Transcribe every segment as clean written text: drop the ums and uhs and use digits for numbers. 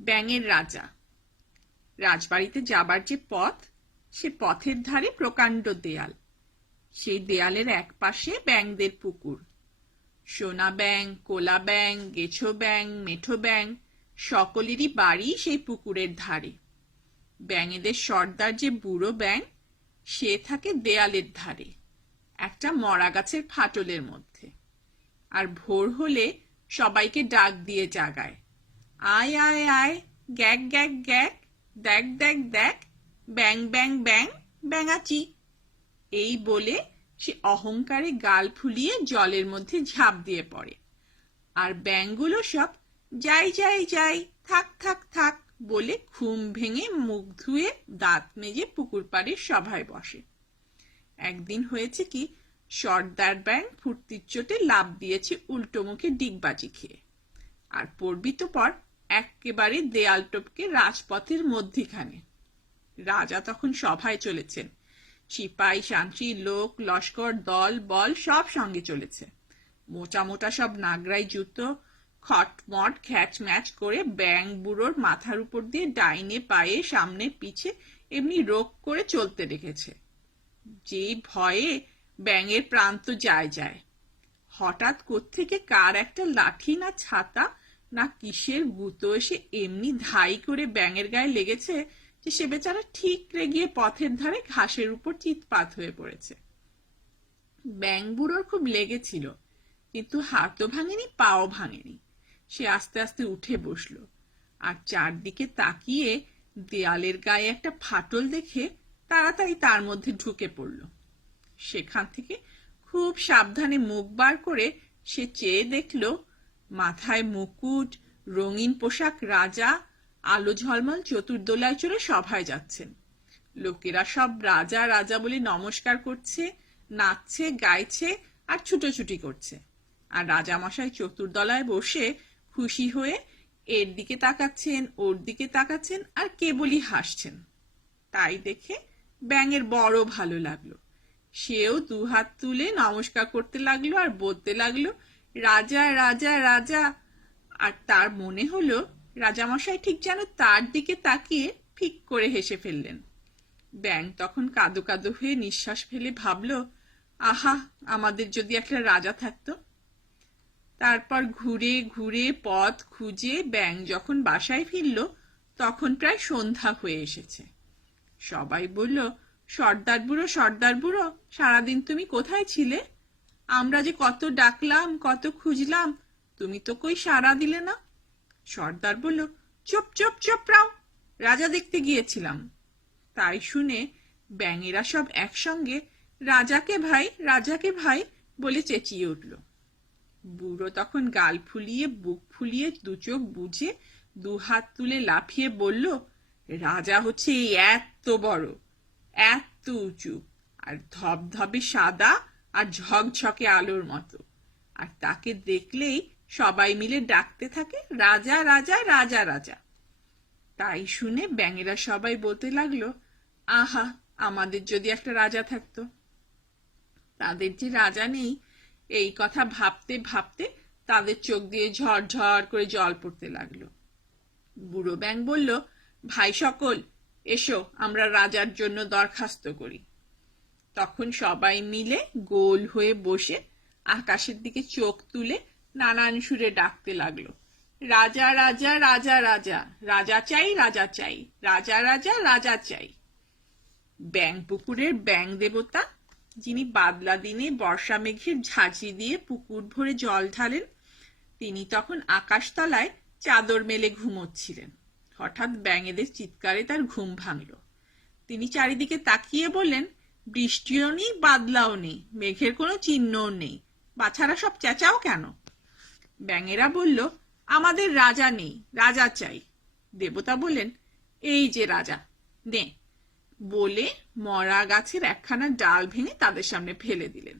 ব্যাঙের রাজা। রাজবাড়িতে যাবার যে পথ, সে পথের ধারে প্রকাণ্ড দেয়াল। সেই দেয়ালের এক পাশে ব্যাঙদের পুকুর। সোনা ব্যাঙ, কোলা ব্যাঙ, গেছো ব্যাঙ, মেঠো ব্যাঙ সকলেরই বাড়ি সেই পুকুরের ধারে। ব্যাঙেদের সর্দার যে বুড়ো ব্যাঙ, সে থাকে দেয়ালের ধারে একটা মরা গাছের ফাটলের মধ্যে। আর ভোর হলে সবাইকে ডাক দিয়ে জাগায়, আয় আয় আয়, গ্যাক গ্যাক গ্যাক, দেখ দেখ দেখ, ব্যাং ব্যাং ব্যাং, ব্যাঙাচি। এই বলে সে অহংকারে গাল ফুলিয়ে জলের মধ্যে ঝাঁপ দিয়ে পড়ে। আর ব্যাঙগুলো সব যাই যাই যাই, থাক থাক থাক বলে ঘুম ভেঙে মুখ ধুয়ে দাঁত মেজে পুকুর পাড়ে সভায় বসে। একদিন হয়েছে কি, সর্দার ব্যাঙ ফুর্তির চোটে লাফ দিয়েছে উল্টো মুখে ডিগবাজি খেয়ে। আর পড়বি তো পর, একেবারে দেয়াল টপকে রাজপথের মধ্যিখানে। রাজা তখন সভায় চলেছেন। সিপাই শান্তি লোক লস্কর দল বল সব সঙ্গে চলেছে। মোটা মোটা সব নাগরাই জুতো খটমট খ্যাচ ম্যাচ করে ব্যাঙ বুড়োর মাথার উপর দিয়ে ডাইনে পায়ে সামনে পিছে এমনি রোগ করে চলতে রেখেছে। যে ভয়ে ব্যাঙের প্রাণ তো যায় যায়। হঠাৎ কোত্থেকে কার একটা লাঠি না ছাতা না কিসের গুঁতো এসে এমনি ধাই করে ব্যাঙের গায়ে লেগেছে যে সে বেচারা ঠিকরে গিয়ে পথের ধারে ঘাসের উপর চিৎপাত হয়ে পড়েছে। ব্যাঙ বুড়োর খুব লেগেছিল, কিন্তু হাতও ভাঙেনি, পাও ভাঙেনি। সে আস্তে আস্তে উঠে বসলো, আর চারদিকে তাকিয়ে দেয়ালের গায়ে একটা ফাটল দেখে তাড়াতাড়ি তার মধ্যে ঢুকে পড়ল। সেখান থেকে খুব সাবধানে মুখ বার করে সে চেয়ে দেখল, মাথায় মুকুট, রঙিন পোশাক রাজা আলো ঝলমল চতুর্দোলায় চড়ে সভায় যাচ্ছেন। লোকেরা সব রাজা রাজা বলে নমস্কার করছে, নাচছে, গাইছে আর ছুটোছুটি করছে। আর রাজামশাই চতুর্দলায় বসে খুশি হয়ে এর দিকে তাকাচ্ছেন, ওর দিকে তাকাচ্ছেন আর কেবলই হাসছেন। তাই দেখে ব্যাঙের বড় ভালো লাগলো। সেও দুহাত তুলে নমস্কার করতে লাগলো আর বলতে লাগলো, রাজা রাজা রাজা। আর তার মনে হলো রাজামশাই ঠিক যেন তার দিকে তাকিয়ে ফিক করে হেসে ফেললেন। ব্যাঙ তখন কাঁদো কাঁদো হয়ে নিঃশ্বাস ফেলে ভাবল, আহা, আমাদের যদি একটা রাজা থাকতো। তারপর ঘুরে ঘুরে পথ খুঁজে ব্যাঙ যখন বাসায় ফিরল, তখন প্রায় সন্ধ্যা হয়ে এসেছে। সবাই বলল, সর্দার বুড়ো, সর্দার বুড়ো, সারাদিন তুমি কোথায় ছিলে? আমরা যে কত ডাকলাম, কত খুঁজলাম, তুমি তো কই সাড়া দিলে না। সর্দার বলল, চুপ চুপ চুপ রাও, রাজা দেখতে গিয়েছিলাম। তাই শুনে ব্যাঙেরা সব একসঙ্গে রাজাকে ভাই, রাজাকে ভাই বলে চেঁচিয়ে উঠল। বুড়ো তখন গাল ফুলিয়ে বুক ফুলিয়ে দু চোখ বুঝে দু হাত তুলে লাফিয়ে বলল, রাজা হচ্ছে এই এত বড়, এত উঁচু, আর ধবধবে সাদা আর ঝকঝকে আলোর মতো। আর তাকে দেখলেই সবাই মিলে ডাকতে থাকে, রাজা রাজা রাজা রাজা। তাই শুনে ব্যাঙেরা সবাই বলতে লাগলো, আহা, আমাদের যদি একটা রাজা থাকতো। তাদের যে রাজা নেই, এই কথা ভাবতে ভাবতে তাদের চোখ দিয়ে ঝরঝর করে জল পড়তে লাগলো। বুড়ো ব্যাঙ বলল, ভাই সকল, এসো আমরা রাজার জন্য দরখাস্ত করি। তখন সবাই মিলে গোল হয়ে বসে আকাশের দিকে চোখ তুলে নানান সুরে ডাকতে লাগলো, রাজা রাজা রাজা রাজা, রাজা চাই রাজা চাই, রাজা রাজা রাজা চাই। ব্যাঙ পুকুরের ব্যাঙ দেবতা, যিনি বাদলা দিনে বর্ষা মেঘের ঝাঁঝি দিয়ে পুকুর ভরে জল ঢালেন, তিনি তখন আকাশতলায় চাদর মেলে ঘুমোচ্ছিলেন। হঠাৎ ব্যাঙেদের চিৎকারে তার ঘুম ভাঙল। তিনি চারিদিকে তাকিয়ে বললেন, বৃষ্টিও নেই, বাদলাও নেই, মেঘের কোনো চিহ্নও নেই, বাছারা সব চেঁচাও কেন? ব্যাঙেরা বলল, আমাদের রাজা নেই, রাজা চাই। দেবতা বললেন, এই যে রাজা, নে, বলে মরা গাছের একখানা ডাল ভেঙে তাদের সামনে ফেলে দিলেন।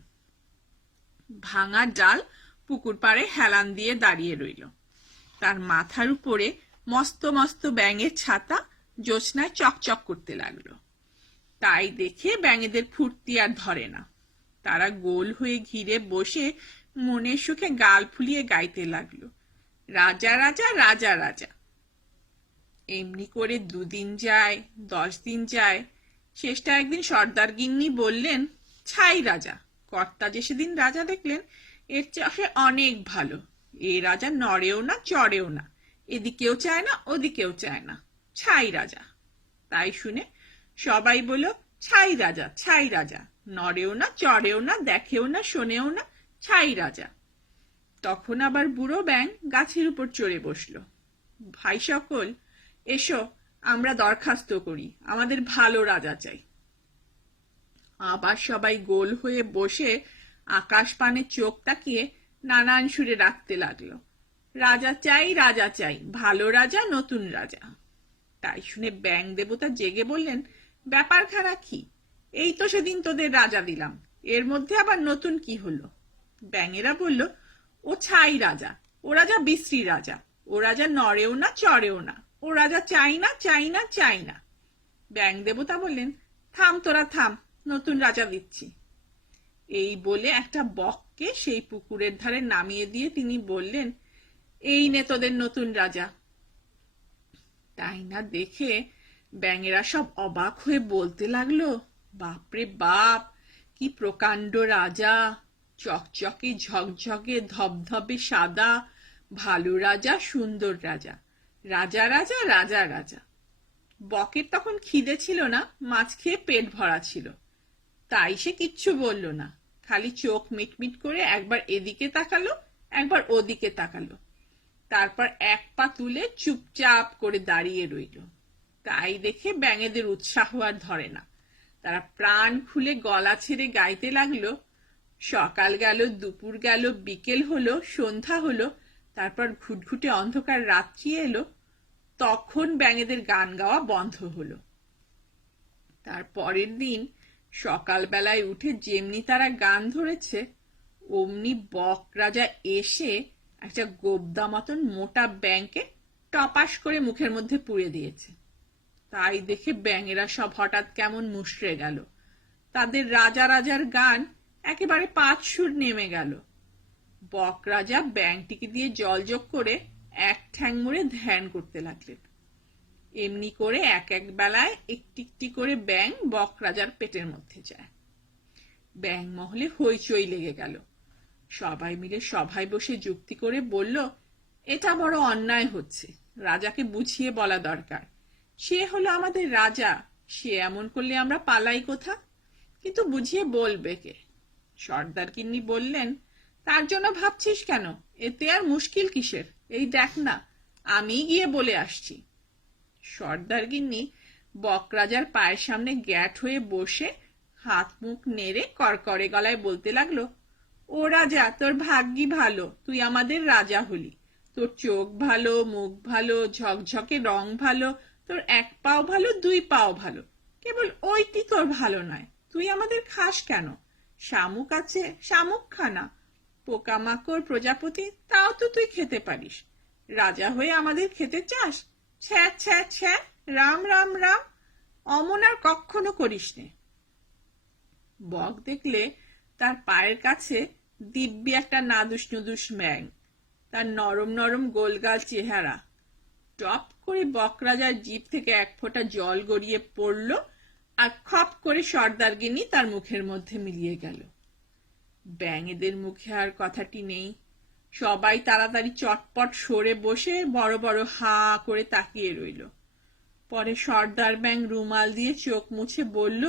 ভাঙা ডাল পুকুর পাড়ে হেলান দিয়ে দাঁড়িয়ে রইল। তার মাথার উপরে মস্ত মস্ত ব্যাঙের ছাতা জ্যোৎস্নায় চকচক করতে লাগলো। তাই দেখে ব্যাঙেদের ফুর্তি আর ধরে না। তারা গোল হয়ে ঘিরে বসে মনের সুখে গাল ফুলিয়ে গাইতে লাগলো, রাজা রাজা রাজা রাজা। এমনি করে 2 দিন যায়, 10 দিন যায়। শেষটা একদিন সর্দার গিন্নি বললেন, ছাই রাজা, কর্তা যে সেদিন রাজা দেখলেন এর চাষে অনেক ভালো। এ রাজা নড়েও না চড়েও না, এদিকেও চায় না ওদিকেও চায় না, ছাই রাজা। তাই শুনে সবাই বলল, ছাই রাজা, ছাই রাজা, নড়েও না চড়েও না, দেখেও না শোনেও না, ছাই রাজা। তখন আবার বুড়ো ব্যাঙ গাছের উপর চড়ে বসলো। ভাই সকল, এসো আমরা দরখাস্ত করি, আমাদের ভালো রাজা চাই। আবার সবাই গোল হয়ে বসে আকাশ পানে চোখ তাকিয়ে নানান সুরে রাখতে লাগলো, রাজা চাই, রাজা চাই, ভালো রাজা, নতুন রাজা। তাই শুনে ব্যাঙ দেবতা জেগে বললেন, ব্যাপারখানা কি? এই তো সেদিন তোদের রাজা দিলাম, এর মধ্যে আবার নতুন কি হলো? ব্যাঙেরা বলল, ও ছাই রাজা, ও রাজা বিশ্রী রাজা, ও রাজা নড়েও না চড়েও না, ও রাজা চাই না চাই না চাই না। ব্যাঙ দেবতা বললেন, থাম তোরা থাম, নতুন রাজা দিচ্ছি। এই বলে একটা বককে সেই পুকুরের ধারে নামিয়ে দিয়ে তিনি বললেন, এই নে তোদের নতুন রাজা। তাই না দেখে ব্যাঙেরা সব অবাক হয়ে বলতে লাগলো, বাপরে বাপ, কি প্রকাণ্ড রাজা, চকচকে ঝকঝকে ধবধবে সাদা, ভালো রাজা, সুন্দর রাজা, রাজা রাজা রাজা রাজা। বকের তখন খিদে ছিল না, মাছ খেয়ে পেট ভরা ছিল, তাই সে কিচ্ছু বলল না, খালি চোখ মিটমিট করে একবার এদিকে তাকালো একবার ওদিকে তাকালো, তারপর এক পা তুলে চুপচাপ করে দাঁড়িয়ে রইল। তাই দেখে ব্যাঙেদের উৎসাহ আর ধরে না, তারা প্রাণ খুলে গলা ছেড়ে গাইতে লাগলো, সকাল গেল, দুপুর গেল, বিকেল হলো, সন্ধ্যা হলো, তারপর ঘুটঘুটে অন্ধকার রাত্রি এলো, তখন ব্যাঙেদের গান গাওয়া বন্ধ হলো। তার পরের দিন সকালবেলায় উঠে যেমনি তারা গান ধরেছে, অমনি বক রাজা এসে একটা গোবদা মতন মোটা ব্যাঙকে টপাস করে মুখের মধ্যে পুড়ে দিয়েছে। তাই দেখে ব্যাঙেরা সব হঠাৎ কেমন মুষড়ে গেল, তাদের রাজা রাজার গান একেবারে 5 সুর নেমে গেল। বক রাজা ব্যাঙটিকে দিয়ে জল যোগ করে এক ঠ্যাং মুড়ে ধ্যান করতে লাগলেন। এমনি করে এক এক বেলায় একটি একটি করে ব্যাঙ বক রাজার পেটের মধ্যে যায়। ব্যাঙ মহলে হইচই লেগে গেল। সবাই মিলে সভায় বসে যুক্তি করে বলল, এটা বড় অন্যায় হচ্ছে, রাজাকে বুঝিয়ে বলা দরকার, সে হলো আমাদের রাজা, সে এমন করলে আমরা পালাই কোথা? কিন্তু বুঝিয়ে বলবে কে? সর্দার গিন্নি বললেন, তার জন্য ভাবছিস কেন, এতে আর মুশকিল কিসের, এই দেখ না, আমি গিয়ে বলে আসছি। সর্দার গিন্নি বক রাজার পায়ের সামনে গ্যাট হয়ে বসে হাত মুখ নেড়ে করকরে গলায় বলতে লাগলো, ও রাজা, তোর ভাগ্যি ভালো, তুই আমাদের রাজা হলি, তোর চোখ ভালো, মুখ ভালো, ঝকঝকে রং ভালো, তোর 1 পাও ভালো, 2 পাও ভালো, কেবল ওইটি তোর ভালো নয়, তুই আমাদের খাস কেন? শামুক আছে, শামুক খানা, পোকামাকড় প্রজাপতি, তাও তো তুই খেতে পারিস, রাজা হয়ে আমাদের খেতে চাস? ছ্যা ছ্যা ছ্যা, রাম রাম রাম, অমন আর কখনো করিস নে। বক দেখলে তার পায়ের কাছে দিব্যি একটা নাদুস নুদুস ব্যাঙ, তার নরম নরম গোলগাল চেহারা। টপ করে বক রাজার জিভ থেকে এক ফোঁটা জল গড়িয়ে পড়ল আর খপ করে সর্দার গিন্নি তার মুখের মধ্যে মিলিয়ে গেল। ব্যাঙেদের মুখে আর কথাটি নেই, সবাই তাড়াতাড়ি চটপট সরে বসে বড় বড় হা করে তাকিয়ে রইল। পরে সর্দার ব্যাঙ রুমাল দিয়ে চোখ মুছে বলল,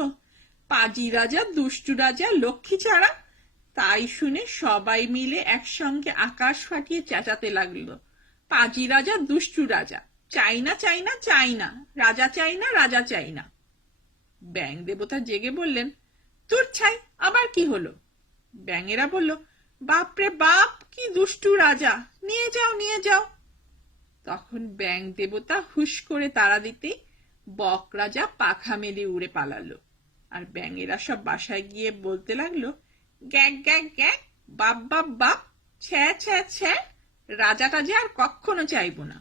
পাজি রাজা, দুষ্টু রাজা, লক্ষ্মী ছাড়া। তাই শুনে সবাই মিলে একসঙ্গে আকাশ ফাটিয়ে চেঁচাতে লাগলো, পাজি রাজা, দুষ্টু রাজা, চাই না চাই না চাই না, রাজা চাই না, রাজা চাই না। ব্যাঙ দেবতা জেগে বললেন, তোর ছাই, আবার কি হলো? ব্যাঙেরা বলল, বাপরে বাপ, কি দুষ্টু রাজা, নিয়ে যাও নিয়ে যাও। তখন ব্যাঙ দেবতা হুশ করে তাড়া দিতেই বক রাজা পাখা মেলে উড়ে পালালো। আর ব্যাঙেরা সব বাসায় গিয়ে বলতে লাগলো, গ্যাক গ্যাক গ্যাক, বাপ বাপ বাপ, ছ্যা ছ্যা ছ্যা, রাজা টাজা আর কখনো চাইবো না।